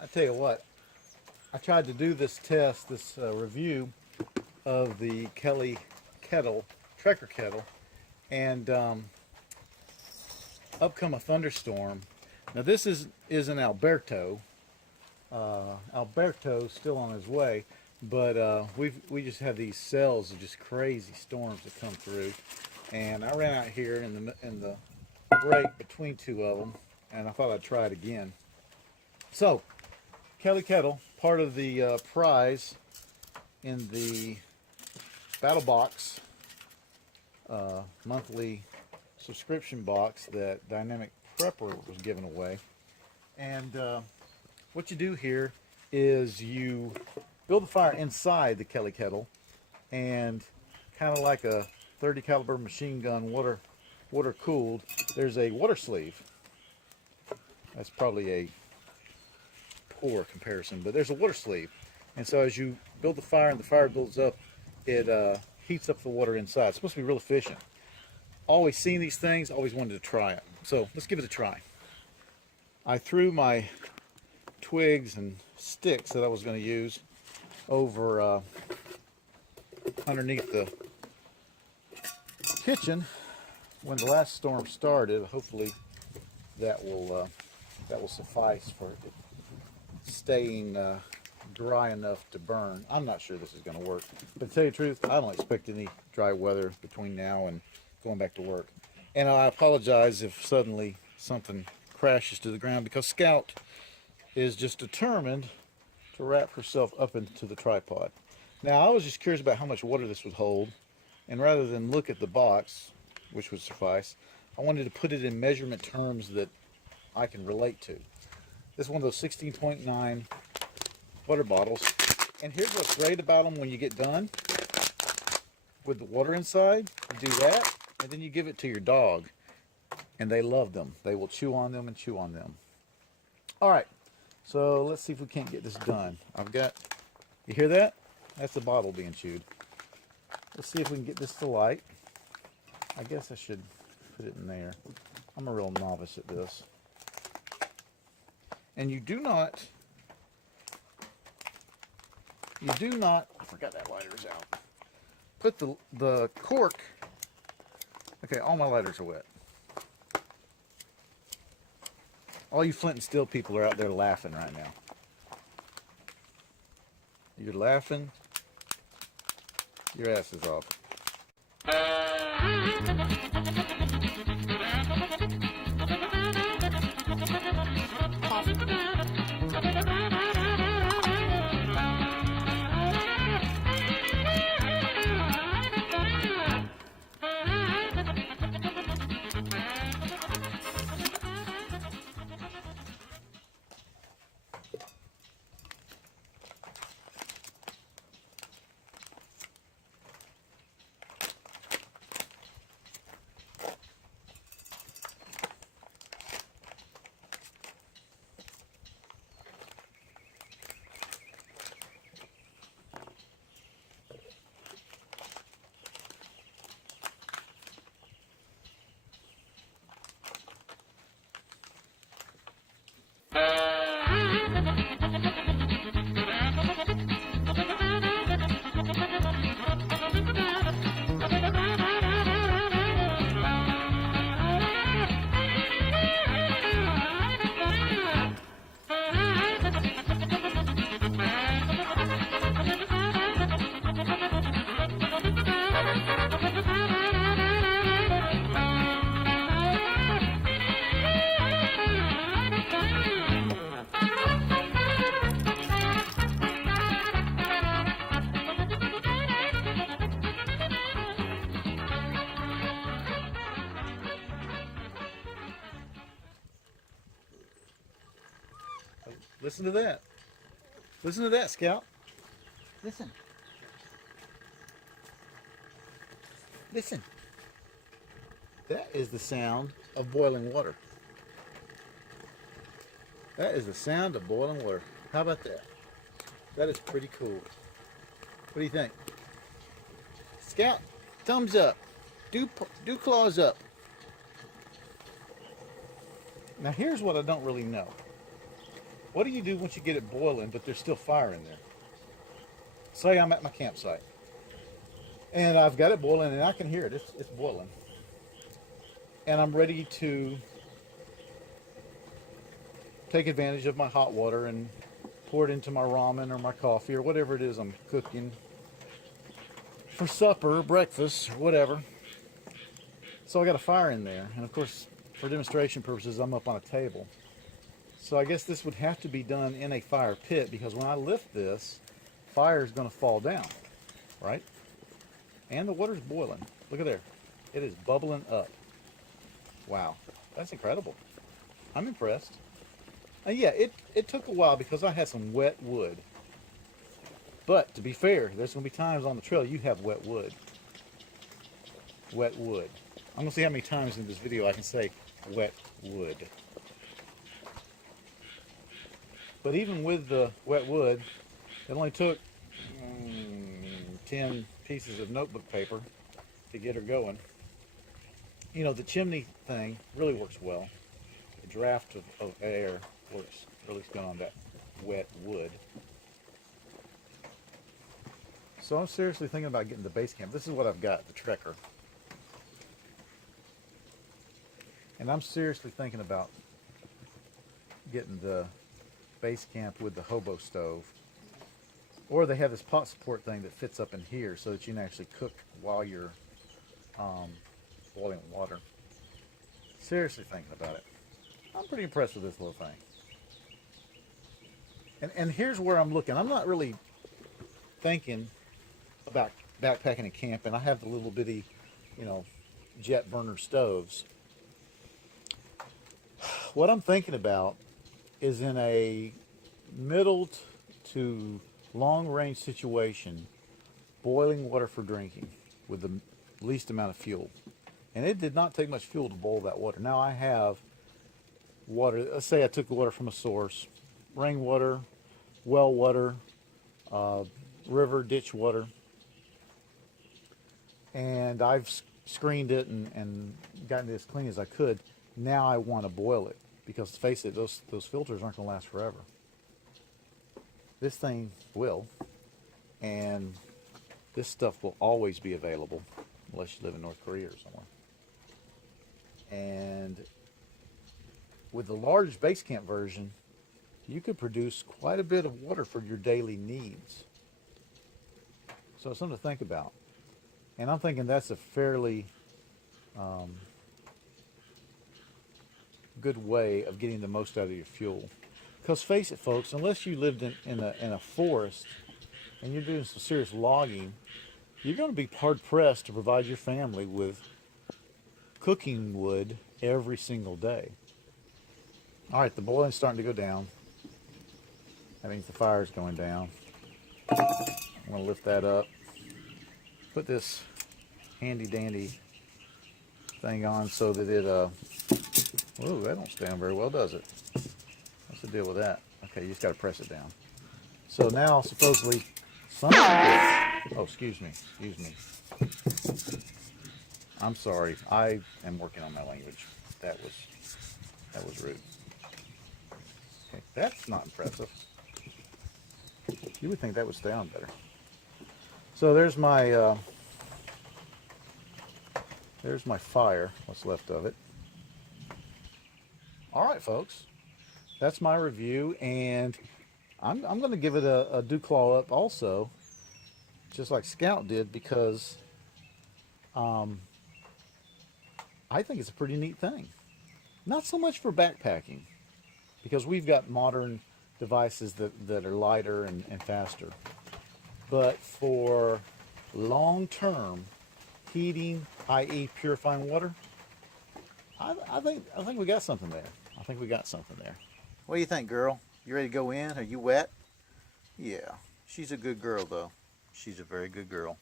I tell you what, I tried to do this test, this review of the KETTLE Trekker kettle, and up come a thunderstorm. Now this is an Alberto. Alberto's still on his way, but we just have these cells of just crazy storms that come through, and I ran out here in the break between two of them, and I thought I'd try it again. So, KETTLE, part of the prize in the battlbox monthly subscription box that Dynamic Prepper was giving away. And what you do here is you build the fire inside the KETTLE, and kind of like a 30 caliber machine gun, water cooled, there's a water sleeve. That's probably a poor comparison, but there's a water sleeve, and so as you build the fire and the fire builds up, it heats up the water inside. It's supposed to be real efficient. Always seen these things, always wanted to try it, so let's give it a try. I threw my twigs and sticks that I was going to use over underneath the kitchen when the last storm started. Hopefully that will suffice for staying dry enough to burn. I'm not sure this is going to work, but to tell you the truth, I don't expect any dry weather between now and going back to work. And I apologize if suddenly something crashes to the ground, because Scout is just determined to wrap herself up into the tripod. Now, I was just curious about how much water this would hold, and rather than look at the box, which would suffice, I wanted to put it in measurement terms that I can relate to. This is one of those 16.9 water bottles, and here's what's great about them when you get done with the water inside. You do that, and then you give it to your dog, and they love them. They will chew on them and chew on them. All right, so let's see if we can't get this done. I've got, you hear that? That's the bottle being chewed. Let's see if we can get this to light. I guess I should put it in there. I'm a real novice at this. And you do not, I forgot that lighter's out. Put the cork, okay, all my lighters are wet. All you flint and steel people are out there laughing right now. You're laughing your asses off. Listen to that. Listen to that, Scout. Listen. Listen. That is the sound of boiling water. That is the sound of boiling water. How about that? That is pretty cool. What do you think? Scout, thumbs up. Do claws up. Now here's what I don't really know. What do you do once you get it boiling, but there's still fire in there? Say I'm at my campsite, and I've got it boiling, and I can hear it. It's boiling. And I'm ready to take advantage of my hot water and pour it into my ramen or my coffee or whatever it is I'm cooking for supper, breakfast, whatever. So I got a fire in there, and of course, for demonstration purposes, I'm up on a table. So I guess this would have to be done in a fire pit, because when I lift this, fire is going to fall down, right? And the water's boiling. Look at there. It is bubbling up. Wow, that's incredible. I'm impressed. And yeah, it took a while because I had some wet wood. But to be fair, there's going to be times on the trail you have wet wood. Wet wood. I'm going to see how many times in this video I can say wet wood. But even with the wet wood, it only took 10 pieces of notebook paper to get her going. You know, the chimney thing really works well. The draft of air works really good on that wet wood. So I'm seriously thinking about getting the base camp. This is what I've got, the Trekker. And I'm seriously thinking about getting the base camp with the hobo stove. Or they have this pot support thing that fits up in here so that you can actually cook while you're boiling water. Seriously thinking about it. I'm pretty impressed with this little thing. And here's where I'm looking. I'm not really thinking about backpacking and camping. I have the little bitty, you know, jet burner stoves. What I'm thinking about is in a middle to long range situation, boiling water for drinking with the least amount of fuel. And it did not take much fuel to boil that water. Now I have water, let's say I took the water from a source, rainwater, well water, river, ditch water, and I've screened it and gotten it as clean as I could. Now I want to boil it, because face it, those filters aren't going to last forever. This thing will, and this stuff will always be available unless you live in North Korea or somewhere. And with the large base camp version, you could produce quite a bit of water for your daily needs. So it's something to think about. And I'm thinking that's a fairly good way of getting the most out of your fuel. Because face it, folks, unless you lived in a forest and you're doing some serious logging, you're going to be hard-pressed to provide your family with cooking wood every single day. All right, the boiling's starting to go down. That means the fire's going down. I'm going to lift that up. Put this handy-dandy thing on so that it, whoa, that don't stand very well, does it? What's the deal with that? Okay, you just got to press it down. So now, supposedly, oh, excuse me. I'm sorry. I am working on my language. That was rude. Okay, that's not impressive. You would think that would sound better. So there's my fire, what's left of it. All right, folks, that's my review, and I'm going to give it a dew claw up also, just like Scout did, because I think it's a pretty neat thing. Not so much for backpacking, because we've got modern devices that are lighter and faster. But for long-term heating, i.e. purifying water, I think we got something there. I think we got something there. What do you think, girl? You ready to go in? Are you wet? Yeah. She's a good girl, though. She's a very good girl.